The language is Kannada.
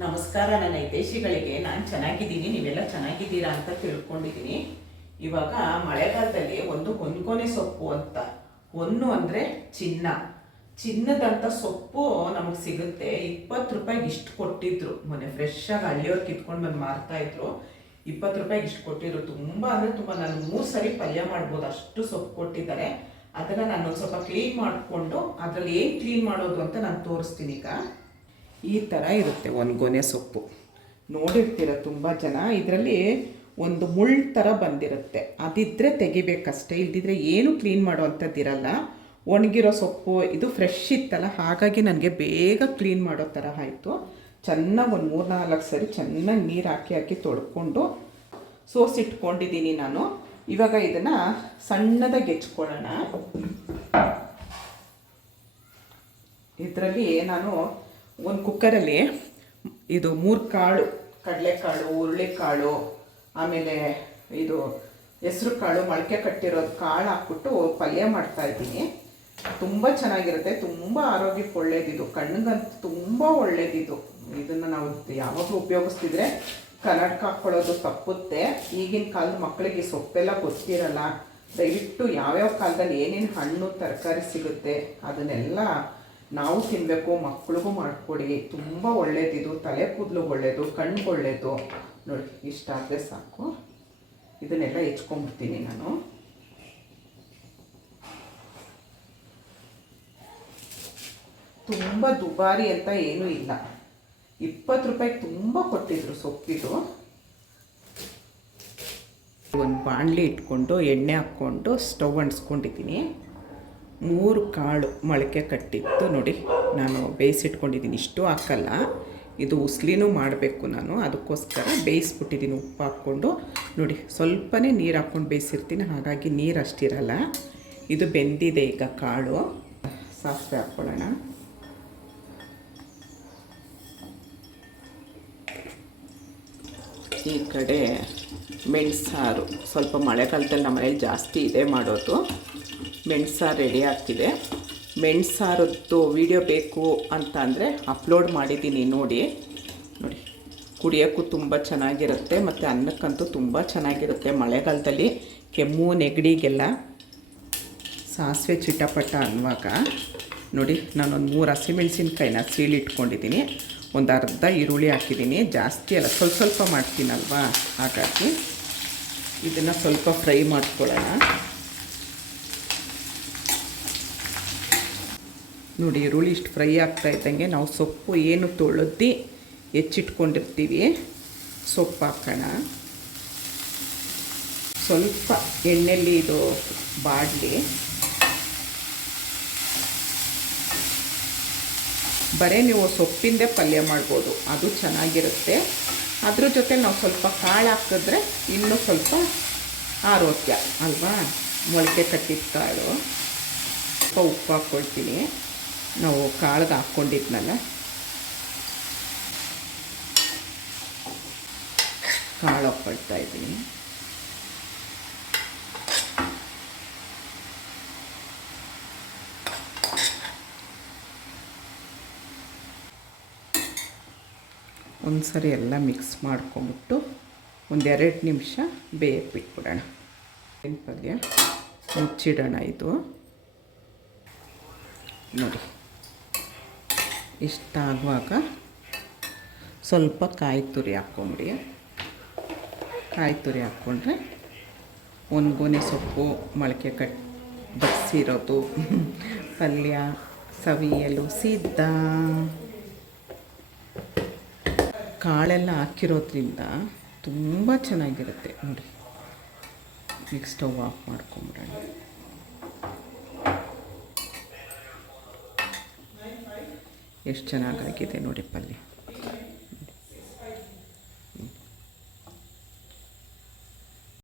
ನಮಸ್ಕಾರ, ನನ್ನ ಹಿತೈಷಿಗಳಿಗೆ. ನಾನು ಚೆನ್ನಾಗಿದ್ದೀನಿ, ನೀವೆಲ್ಲ ಚೆನ್ನಾಗಿದ್ದೀರಾ ಅಂತ ತಿಳ್ಕೊಂಡಿದ್ದೀನಿ. ಇವಾಗ ಮಳೆಗಾಲದಲ್ಲಿ ಒಂದು ಹೊನ್ಕೊನೆ ಸೊಪ್ಪು ಅಂತ. ಹೊನ್ನು ಅಂದರೆ ಚಿನ್ನ. ಚಿನ್ನದಂಥ ಸೊಪ್ಪು ನಮಗೆ ಸಿಗುತ್ತೆ. ಇಪ್ಪತ್ತು ರೂಪಾಯಿಗೆ ಇಷ್ಟು ಕೊಟ್ಟಿದ್ರು. ಮೊನ್ನೆ ಫ್ರೆಶ್ ಆಗಿ ಕಿತ್ಕೊಂಡು ಬಂದು ಮಾರ್ತಾ ಇದ್ರು. ಇಪ್ಪತ್ತು ರೂಪಾಯಿಗೆ ಇಷ್ಟು ಕೊಟ್ಟಿದ್ರು. ತುಂಬ ಅಂದರೆ ತುಂಬ ನಾನು ಮೂರು ಸರಿ ಪಲ್ಯ ಮಾಡ್ಬೋದು. ಅಷ್ಟು ಸೊಪ್ಪು ಕೊಟ್ಟಿದ್ದಾರೆ. ಅದನ್ನು ನಾನು ಸ್ವಲ್ಪ ಕ್ಲೀನ್ ಮಾಡಿಕೊಂಡು ಅದರಲ್ಲಿ ಏನು ಕ್ಲೀನ್ ಮಾಡೋದು ಅಂತ ನಾನು ತೋರಿಸ್ತೀನಿ ಈಗ. ಈ ಥರ ಇರುತ್ತೆ, ಒಂದು ಗೊನೆ ಸೊಪ್ಪು. ನೋಡಿರ್ತೀರ ತುಂಬ ಜನ, ಇದರಲ್ಲಿ ಒಂದು ಮುಳ್ಳು ಥರ ಬಂದಿರುತ್ತೆ. ಅದಿದ್ದರೆ ತೆಗಿಬೇಕಷ್ಟೇ, ಇಲ್ದಿದ್ರೆ ಏನು ಕ್ಲೀನ್ ಮಾಡೋ ಅಂಥದ್ದಿರಲ್ಲ ಒಣಗಿರೋ ಸೊಪ್ಪು, ಇದು ಫ್ರೆಶ್ ಇತ್ತಲ್ಲ, ಹಾಗಾಗಿ ನನಗೆ ಬೇಗ ಕ್ಲೀನ್ ಮಾಡೋ ಥರ ಆಯಿತು. ಚೆನ್ನಾಗಿ ಒಂದು ಮೂರು ನಾಲ್ಕು ಸರಿ ಚೆನ್ನಾಗಿ ನೀರು ಹಾಕಿ ಹಾಕಿ ತೊಳ್ಕೊಂಡು ಸೋಸಿಟ್ಕೊಂಡಿದ್ದೀನಿ ನಾನು. ಇವಾಗ ಇದನ್ನು ಸಣ್ಣದಾಗಿ ಹೆಚ್ಕೊಳ್ಳೋಣ ಇದರಲ್ಲಿ ನಾನು ಒಂದು ಕುಕ್ಕರಲ್ಲಿ ಇದು ಮೂರು ಕಾಳು. ಕಡಲೆಕಾಳು, ಹುರುಳಿಕಾಳು, ಆಮೇಲೆ ಇದು ಹೆಸ್ರು ಕಾಳು ಮೊಳಕೆ ಕಟ್ಟಿರೋದು ಕಾಳು ಹಾಕ್ಬಿಟ್ಟು ಪಲ್ಯ ಮಾಡ್ತಾ ಇದ್ದೀನಿ. ತುಂಬ ಚೆನ್ನಾಗಿರುತ್ತೆ, ತುಂಬ ಆರೋಗ್ಯಕ್ಕೆ ಒಳ್ಳೇದಿದು. ಕಣ್ಣಿಗಂತೂ ತುಂಬ ಒಳ್ಳೇದಿದು. ಇದನ್ನು ನಾವು ಯಾವಾಗಲೂ ಉಪಯೋಗಿಸ್ತಿದ್ರೆ ಕನ್ನಡಕ ಹಾಕ್ಕೊಳ್ಳೋದು ತಪ್ಪುತ್ತೆ. ಈಗಿನ ಕಾಲದ ಮಕ್ಕಳಿಗೆ ಸೊಪ್ಪೆಲ್ಲ ಗೊತ್ತಿರಲ್ಲ. ದಯವಿಟ್ಟು ಯಾವ್ಯಾವ ಕಾಲದಲ್ಲಿ ಏನೇನು ಹಣ್ಣು, ತರಕಾರಿ ಸಿಗುತ್ತೆ, ಅದನ್ನೆಲ್ಲ ನಾವು ತಿನ್ನಬೇಕು ಮಕ್ಳಿಗೂ ಮಾಡಿಕೊಡಿ. ತುಂಬ ಒಳ್ಳೇದಿದು, ತಲೆ ಕೂದಲು ಒಳ್ಳೆಯದು ಕಣ್ಣಿಗೆ ಒಳ್ಳೆಯದು ನೋಡಿ, ಇಷ್ಟ ಆದರೆ ಸಾಕು. ಇದನ್ನೆಲ್ಲ ಹೆಚ್ಕೊಂಡ್ಬಿಡ್ತೀನಿ ನಾನು. ತುಂಬ ದುಬಾರಿ ಅಂತ ಏನೂ ಇಲ್ಲ. ಇಪ್ಪತ್ತು ರೂಪಾಯಿಗೆ ತುಂಬ ಕೊಟ್ಟಿದ್ರು ಸೊಪ್ಪಿದು. ಒಂದು ಬಾಣಲಿ ಇಟ್ಕೊಂಡು, ಎಣ್ಣೆ ಹಾಕ್ಕೊಂಡು, ಸ್ಟವ್ ಅಂಟಿಸ್ಕೊಂಡಿದ್ದೀನಿ. ಮೂರು ಕಾಳು ಮೊಳಕೆ ಕಟ್ಟಿತ್ತು ನೋಡಿ. ನಾನು ಬೇಯಿಸಿಟ್ಕೊಂಡಿದ್ದೀನಿ. ಇಷ್ಟು ಹಾಕಲ್ಲ. ಇದು ಉಸ್ಲಿನೂ ಮಾಡಬೇಕು ನಾನು. ಅದಕ್ಕೋಸ್ಕರ ಬೇಯಿಸ್ಬಿಟ್ಟಿದ್ದೀನಿ. ಉಪ್ಪು ಹಾಕ್ಕೊಂಡು ನೋಡಿ. ಸ್ವಲ್ಪನೇ ನೀರು ಹಾಕ್ಕೊಂಡು ಬೇಯಿಸಿರ್ತೀನಿ. ಹಾಗಾಗಿ ನೀರು ಅಷ್ಟಿರಲ್ಲ. ಇದು ಬೆಂದಿದೆ ಈಗ ಕಾಳು. ಸಾಸಿವೆ ಹಾಕ್ಕೊಳ್ಳೋಣ ಈ ಕಡೆ ಮೆಣಸಾರು. ಸ್ವಲ್ಪ ಮಳೆಗಾಲದಲ್ಲಿ ನಮ್ಮ ಮನೇಲಿ ಜಾಸ್ತಿ ಇದೆ ಮಾಡೋದು. ಮೆಣಸಾರು ರೆಡಿ ಆಗ್ತಿದೆ ಮೆಣಸಾರದ್ದು ವಿಡಿಯೋ ಬೇಕು ಅಂತ ಅಂದರೆ ಅಪ್ಲೋಡ್ ಮಾಡಿದ್ದೀನಿ ನೋಡಿ. ನೋಡಿ, ಕುಡಿಯೋಕ್ಕೂ ತುಂಬ ಚೆನ್ನಾಗಿರುತ್ತೆ ಮತ್ತು ಅನ್ನಕ್ಕಂತೂ ತುಂಬ ಚೆನ್ನಾಗಿರುತ್ತೆ ಮಳೆಗಾಲದಲ್ಲಿ. ಕೆಮ್ಮು ನೆಗಡಿಗೆಲ್ಲ ಸಾಸಿವೆ ಚಿಟಪಟ ಅನ್ನುವಾಗ ನೋಡಿ, ನಾನೊಂದು ಮೂರು ಹಸಿಮೆಣ್ಸಿನ್ಕಾಯಿನ ಸೀಳಿಟ್ಕೊಂಡಿದ್ದೀನಿ ಒಂದು ಅರ್ಧ ಈರುಳ್ಳಿ ಹಾಕಿದ್ದೀನಿ. ಜಾಸ್ತಿ ಅಲ್ಲ, ಸ್ವಲ್ಪ ಸ್ವಲ್ಪ ಮಾಡ್ತೀನಲ್ವಾ? ಹಾಗಾಗಿ ಇದನ್ನು ಸ್ವಲ್ಪ ಫ್ರೈ ಮಾಡ್ಕೊಳ್ಳೋಣ. ನೋಡಿ, ಈರುಳ್ಳಿ ಇಷ್ಟು ಫ್ರೈ ಆಗ್ತಾ ಇದ್ದಂಗೆ ನಾವು ಸೊಪ್ಪು ಏನು ತೊಳೆದು ಹೆಚ್ಚಿಟ್ಕೊಂಡಿರ್ತೀವಿ. ಸೊಪ್ಪು ಹಾಕೋಣ. ಸ್ವಲ್ಪ ಎಣ್ಣೆಯಲ್ಲಿ ಇದು ಬಾಡಲಿ. ಬರೀ ನೀವು ಸೊಪ್ಪಿಂದೇ ಪಲ್ಯ ಮಾಡ್ಬೋದು, ಅದು ಚೆನ್ನಾಗಿರುತ್ತೆ. ಅದ್ರ ಜೊತೆ ನಾವು ಸ್ವಲ್ಪ ಕಾಳು ಹಾಕಿದ್ರೆ ಇನ್ನೂ ಸ್ವಲ್ಪ ಆರೋಗ್ಯ, ಅಲ್ವಾ? ಮೊಳಕೆ ಕಟ್ಟಿದ ಕಾಳು. ಸ್ವಲ್ಪ ಉಪ್ಪು ಹಾಕ್ಕೊಳ್ತೀನಿ ನಾವು ಕಾಳಿಗೆ ಹಾಕ್ಕೊಂಡಿದ್ನಲ್ಲ ಕಾಳು ಹಾಕ್ಕೊಳ್ತಾ ಇದ್ದೀನಿ. ಒಂದು ಸರಿ ಎಲ್ಲ ಮಿಕ್ಸ್ ಮಾಡ್ಕೊಂಬಿಟ್ಟು ಒಂದೆರಡು ನಿಮಿಷ ಬೇಯಕ್ಕೆ ಬಿಟ್ಬಿಡೋಣ ಪಲ್ಯ ಮುಚ್ಚಿಡೋಣ ಇದು. ನೋಡಿ. ಇಷ್ಟ ಆಗುವಾಗ ಸ್ವಲ್ಪ ಕಾಯಿ ತುರಿ ಹಾಕ್ಕೊಂಬಿಡಿ. ಕಾಯಿ ತುರಿ ಹಾಕ್ಕೊಂಡ್ರೆ ಒಂದು ಗೊನೆ ಸೊಪ್ಪು, ಮೊಳಕೆ ಕಟ್ ಬಸ್ಸಿರೋದು ಪಲ್ಯ, ಸವಿಯಲು ಸಿದ್ಧ. ಕಾಳೆಲ್ಲ ಹಾಕಿರೋದ್ರಿಂದ ತುಂಬ ಚೆನ್ನಾಗಿರುತ್ತೆ. ನೋಡಿ, ಈಗ ಸ್ಟವ್ ಆಫ್ ಮಾಡ್ಕೊಂಬಿಡೋಣ. ಎಷ್ಟು ಚೆನ್ನಾಗಾಗಿದೆ ನೋಡಿ ಪಲ್ಯ